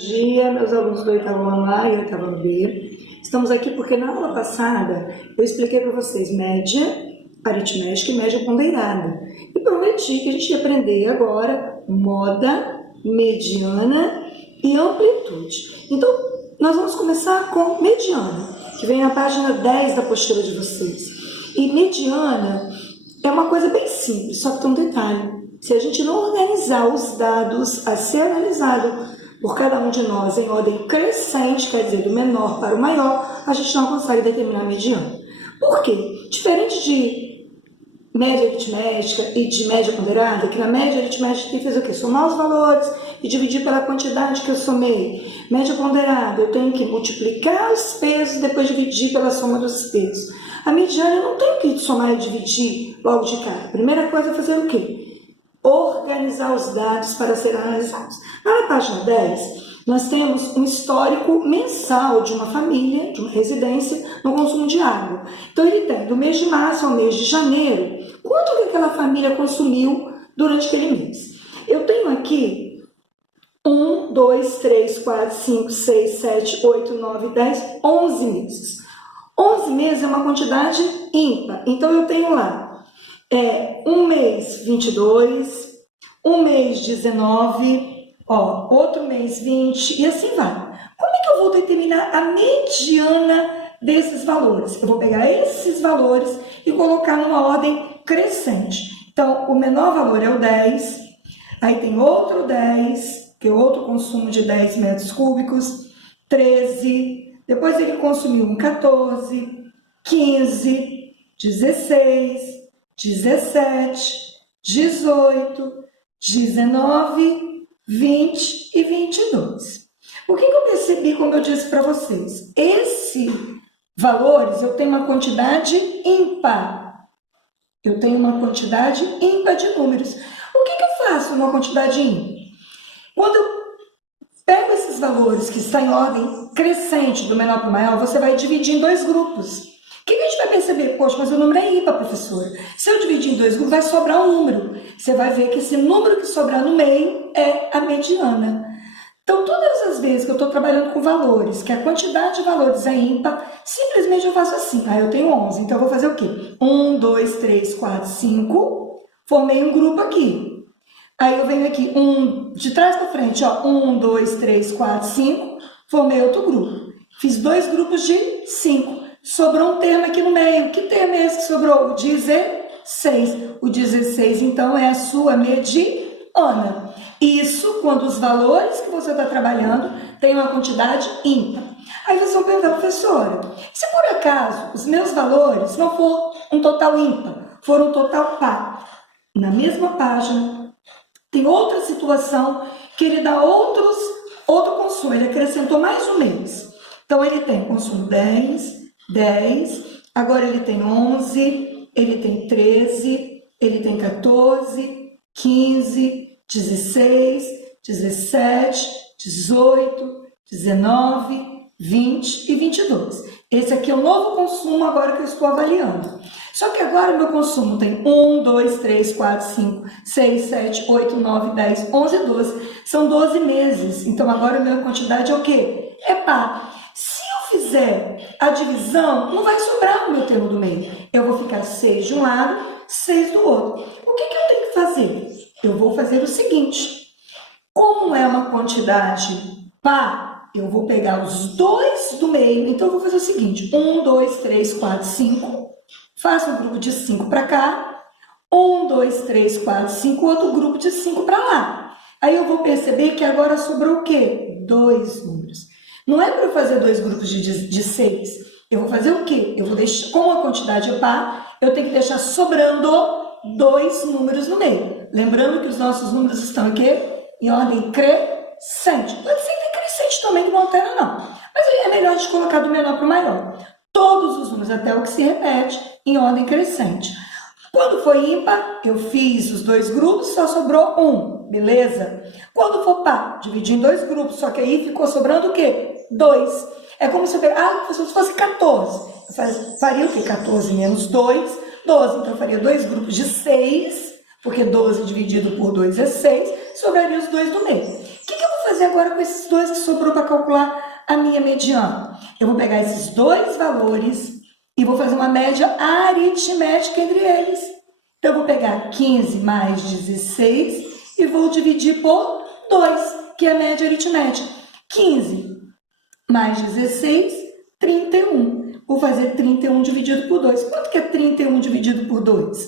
Bom dia, meus alunos do oitavo ano A e oitavo ano B. Estamos aqui porque na aula passada eu expliquei para vocês média aritmética e média ponderada. E prometi que a gente ia aprender agora moda, mediana e amplitude. Então, nós vamos começar com mediana, que vem na página 10 da apostila de vocês. E mediana é uma coisa bem simples, só que tem um detalhe. Se a gente não organizar os dados a ser analisado por cada um de nós em ordem crescente, quer dizer, do menor para o maior, a gente não consegue determinar a mediana. Por quê? Diferente de média aritmética e de média ponderada, que na média aritmética tem que fazer o quê? Somar os valores e dividir pela quantidade que eu somei. Média ponderada, eu tenho que multiplicar os pesos e depois dividir pela soma dos pesos. A mediana eu não tenho que somar e dividir logo de cara. A primeira coisa é fazer o quê? Organizar os dados para serem analisados. Na página 10, nós temos um histórico mensal de uma família, de uma residência, no consumo de água. Então, ele tem, do mês de março ao mês de janeiro, quanto que aquela família consumiu durante aquele mês. Eu tenho aqui 1, 2, 3, 4, 5, 6, 7, 8, 9, 10, 11 meses. 11 meses é uma quantidade ímpar. Então, eu tenho lá um mês 22, um mês 19, outro mês 20 e assim vai. Como é que eu vou determinar a mediana desses valores? Eu vou pegar esses valores e colocar numa ordem crescente. Então, o menor valor é o 10, aí tem outro 10, que é outro consumo de 10 metros cúbicos, 13, depois ele consumiu um 14, 15, 16, 17, 18, 19, 20 e 22. O que eu percebi, como eu disse para vocês? Esses valores, eu tenho uma quantidade ímpar. Eu tenho uma quantidade ímpar de números. O que eu faço numa quantidade ímpar? Quando eu pego esses valores que estão em ordem crescente, do menor para o maior, você vai dividir em dois grupos. O que a gente vai perceber? Poxa, mas o número é ímpar, professora. Se eu dividir em dois grupos, vai sobrar um número. Você vai ver que esse número que sobrar no meio é a mediana. Então, todas as vezes que eu estou trabalhando com valores, que a quantidade de valores é ímpar, simplesmente eu faço assim. Aí eu tenho 11, então eu vou fazer o quê? 1, 2, 3, 4, 5, formei um grupo aqui. Aí eu venho aqui, de trás para frente, 1, 2, 3, 4, 5, formei outro grupo. Fiz dois grupos de 5. Sobrou um termo aqui no meio. Que termo é esse que sobrou? O 16. O 16, então, é a sua mediana. Isso quando os valores que você está trabalhando têm uma quantidade ímpar. Aí vocês vão perguntar, professora, se por acaso os meus valores não for um total ímpar, for um total par, na mesma página, tem outra situação que ele dá outro consumo, ele acrescentou mais um mês. Então, ele tem consumo 10, agora ele tem 11, ele tem 13, ele tem 14, 15, 16, 17, 18, 19, 20 e 22. Esse aqui é o novo consumo agora que eu estou avaliando. Só que agora o meu consumo tem 1, 2, 3, 4, 5, 6, 7, 8, 9, 10, 11, 12. São 12 meses. Então, agora a minha quantidade é o quê? É par. Se eu fizer a divisão, não vai sobrar o meu termo do meio. Eu vou ficar 6 de um lado, 6 do outro. O que eu tenho que fazer? Eu vou fazer o seguinte. Como é uma quantidade par, eu vou pegar os dois do meio. Então, eu vou fazer o seguinte. 1, 2, 3, 4, 5. Faço um grupo de 5 para cá. 1, 2, 3, 4, 5. Outro grupo de 5 para lá. Aí eu vou perceber que agora sobrou o quê? 2 números. Não é para eu fazer dois grupos de 6. Eu vou fazer o quê? Eu vou deixar, como a quantidade é par, eu tenho que deixar sobrando 2 números no meio. Lembrando que os nossos números estão aqui em ordem crescente. Pode ser decrescente também, que não altera não. Mas é melhor a gente colocar do menor para o maior. Todos os números, até o que se repete, em ordem crescente. Quando foi ímpar, eu fiz os dois grupos, só sobrou um, beleza? Quando for par, dividi em dois grupos, só que aí ficou sobrando o quê? 2. É como se eu pegar, se fosse 14, eu faria o quê? 14 menos 2, 12. Então, eu faria dois grupos de 6, porque 12 dividido por 2 é 6, sobraria os dois do meio. O que eu vou fazer fazer agora com esses dois que sobrou para calcular a minha mediana? Eu vou pegar esses dois valores e vou fazer uma média aritmética entre eles. Então, eu vou pegar 15 mais 16 e vou dividir por 2, que é a média aritmética. 15 mais 16, 31. Vou fazer 31 dividido por 2. Quanto que é 31 dividido por 2?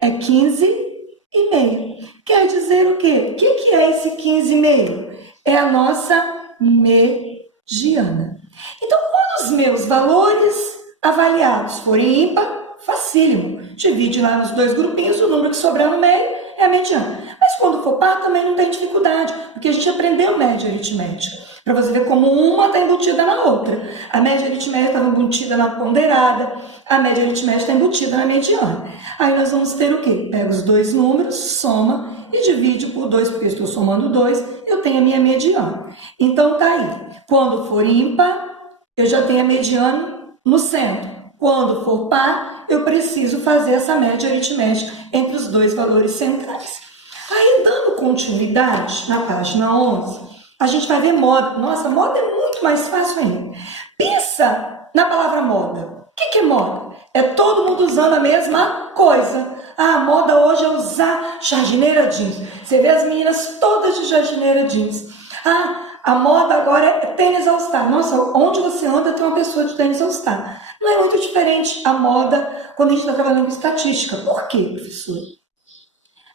É 15,5. Quer dizer o quê? O que é esse 15,5? É a nossa mediana. Então, quando os meus valores avaliados forem ímpar, facílimo. Divide lá nos dois grupinhos, o número que sobrar no meio é a mediana. Mas quando for par, também não tem dificuldade, porque a gente aprendeu média aritmética. Para você ver como uma está embutida na outra. A média aritmética está embutida na ponderada, a média aritmética está embutida na mediana. Aí nós vamos ter o quê? Pega os dois números, soma e divide por 2, porque eu estou somando 2, eu tenho a minha mediana. Então tá aí. Quando for ímpar, eu já tenho a mediana no centro. Quando for par, eu preciso fazer essa média aritmética entre os dois valores centrais. Aí, dando continuidade na página 11, a gente vai ver moda. Nossa, moda é muito mais fácil ainda. Pensa na palavra moda. O que é moda? É todo mundo usando a mesma coisa. Ah, a moda hoje é usar jardineira jeans. Você vê as meninas todas de jardineira jeans. Ah, a moda agora é tênis All Star. Nossa, onde você anda tem uma pessoa de tênis All Star. Não é muito diferente a moda quando a gente está trabalhando com estatística. Por quê, professor?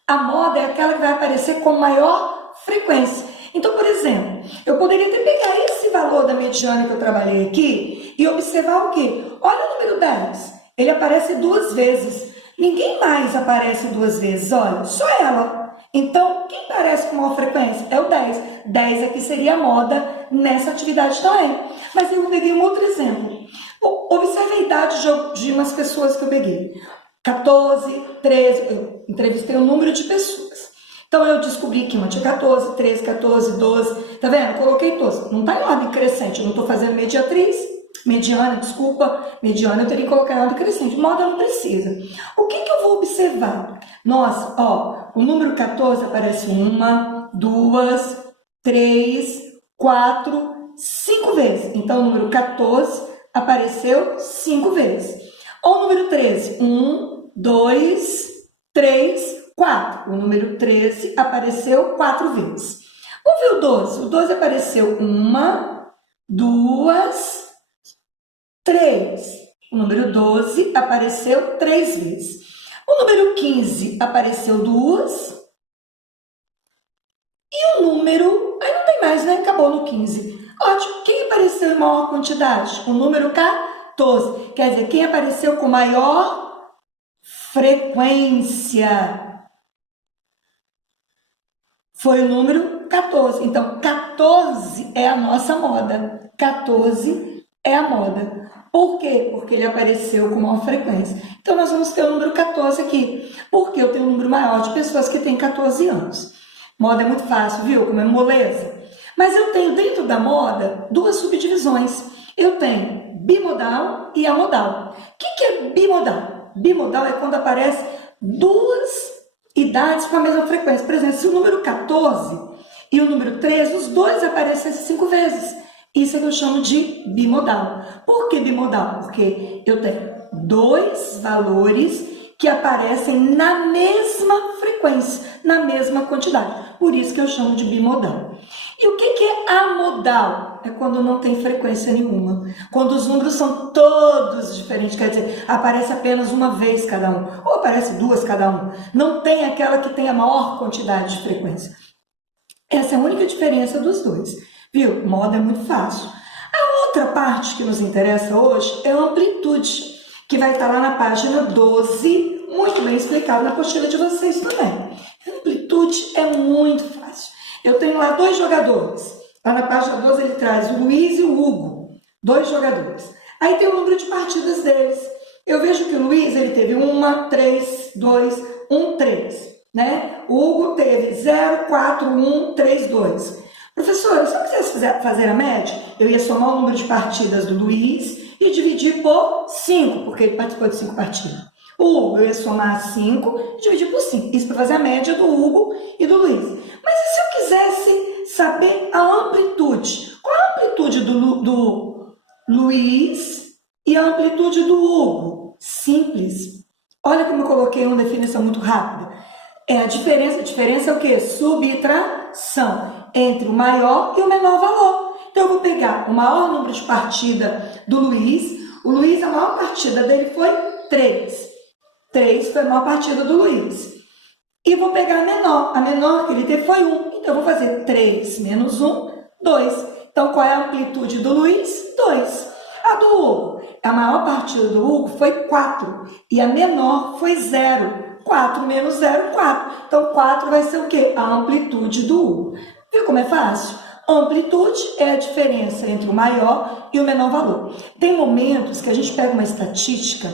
A moda é aquela que vai aparecer com maior frequência. Então, por exemplo, eu poderia ter pegado esse valor da mediana que eu trabalhei aqui e observar o quê? Olha o número 10. Ele aparece 2 vezes. Ninguém mais aparece 2 vezes, olha, só ela. Então, quem aparece com maior frequência? É o 10. 10 aqui seria a moda nessa atividade também. Mas eu peguei um outro exemplo. Observe a idade de umas pessoas que eu peguei. 14, 13, eu entrevistei um número de pessoas. Então, eu descobri que uma tinha 14, 13, 14, 12, tá vendo? Eu coloquei todos. Não está em ordem crescente, eu não estou fazendo mediana, mediana eu teria que colocar em ordem crescente. Moda não precisa. O que eu vou observar? Nossa, ó, o número 14 aparece 1, 2, 3, 4, 5 vezes. Então, o número 14 apareceu 5 vezes. Ou o número 13, 1, 2, 3, 4. O número 13 apareceu 4 vezes. Vamos ver o 12. O 12 apareceu 1, 2, 3. O número 12 apareceu 3 vezes. O número 15 apareceu 2. E o número... Aí não tem mais, né? Acabou no 15. Ótimo. Quem apareceu em maior quantidade? O número 14. Quer dizer, quem apareceu com maior frequência foi o número 14. Então, 14 é a nossa moda. 14 é a moda. Por quê? Porque ele apareceu com maior frequência. Então, nós vamos ter o número 14 aqui. Porque eu tenho um número maior de pessoas que têm 14 anos. Moda é muito fácil, viu? Como é moleza. Mas eu tenho dentro da moda 2 subdivisões. Eu tenho bimodal e amodal. O que é bimodal? Bimodal é quando aparece 2 idades com a mesma frequência. Por exemplo, se o número 14 e o número 13, os dois aparecem 5 vezes. Isso é que eu chamo de bimodal. Por que bimodal? Porque eu tenho 2 valores que aparecem na mesma frequência, na mesma quantidade. Por isso que eu chamo de bimodal. E o que é amodal? É quando não tem frequência nenhuma. Quando os números são todos diferentes, quer dizer, aparece apenas uma vez cada um, ou aparece 2 cada um. Não tem aquela que tem a maior quantidade de frequência. Essa é a única diferença dos dois. Viu? Moda é muito fácil. A outra parte que nos interessa hoje é a amplitude, que vai estar lá na página 12, muito bem explicado na apostila de vocês também. A amplitude é muito fácil. Eu tenho lá 2 jogadores. Lá na página 12 ele traz o Luiz e o Hugo. 2 jogadores. Aí tem o número de partidas deles. Eu vejo que o Luiz ele teve 1, 3, 2, 1, 3. Né? O Hugo teve 0, 4, 1, 3, 2. Professora, se eu quisesse fazer a média, eu ia somar o número de partidas do Luiz e dividir por 5, porque ele participou de 5 partidas. O Hugo, eu ia somar 5 e dividir por 5. Isso para fazer a média do Hugo e do Luiz. Mas e se eu quisesse saber a amplitude? Qual a amplitude do Luiz e a amplitude do Hugo? Simples. Olha como eu coloquei uma definição muito rápida. A diferença é o quê? Subtração entre o maior e o menor valor. Então, eu vou pegar o maior número de partida do Luiz. O Luiz, a maior partida dele foi 3. 3 foi a maior partida do Luiz. E vou pegar a menor. A menor que ele teve foi 1. Então, eu vou fazer 3 menos 1, 2. Então, qual é a amplitude do Luiz? 2. A do Hugo. A maior partida do Hugo foi 4. E a menor foi 0. 4 menos 0, 4. Então, 4 vai ser o quê? A amplitude do Hugo. Viu como é fácil? Amplitude é a diferença entre o maior e o menor valor. Tem momentos que a gente pega uma estatística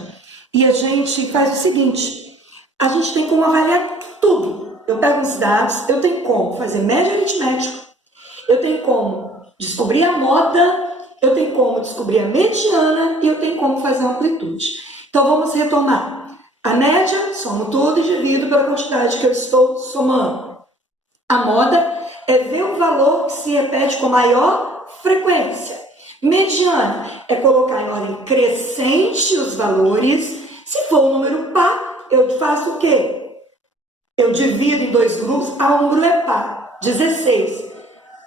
e a gente faz o seguinte, a gente tem como avaliar tudo. Eu pego os dados, eu tenho como fazer média aritmética, eu tenho como descobrir a moda, eu tenho como descobrir a mediana e eu tenho como fazer a amplitude. Então, vamos retomar. A média, somo tudo e divido pela quantidade que eu estou somando. A moda é ver o valor que se repete com maior frequência. Mediana é colocar em ordem crescente os valores. Se for um número par, eu faço o quê? Eu divido em 2 grupos. O número é par. 16.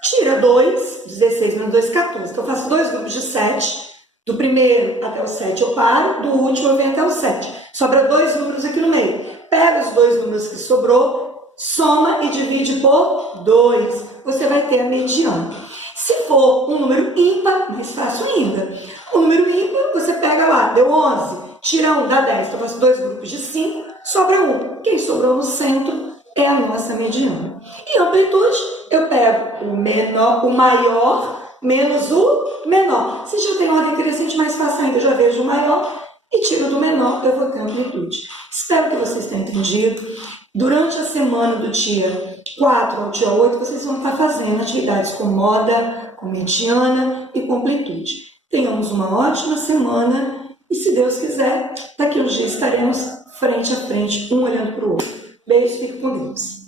Tira 2, 16 menos 2, 14. Então, eu faço 2 grupos de 7. Do primeiro até o 7 eu paro, do último eu venho até o 7. Sobra 2 números aqui no meio. Pega os 2 números que sobrou, soma e divide por 2. Você vai ter a mediana. Se for um número ímpar, mais fácil ainda. Um número ímpar, você pega lá, deu 11, tira 1, dá 10. Então, eu faço 2 grupos de 5, sobra 1. Quem sobrou no centro é a nossa mediana. E amplitude, eu pego o maior menos o menor. Se já tem ordem crescente, mais fácil ainda, eu já vejo o maior e tiro do menor, eu vou ter amplitude. Espero que vocês tenham entendido. Durante a semana do dia 4 ao dia 8, vocês vão estar fazendo atividades com moda, com mediana e com amplitude. Tenhamos uma ótima semana e, se Deus quiser, daqui a uns dias estaremos frente a frente, um olhando para o outro. Beijo, fique com Deus.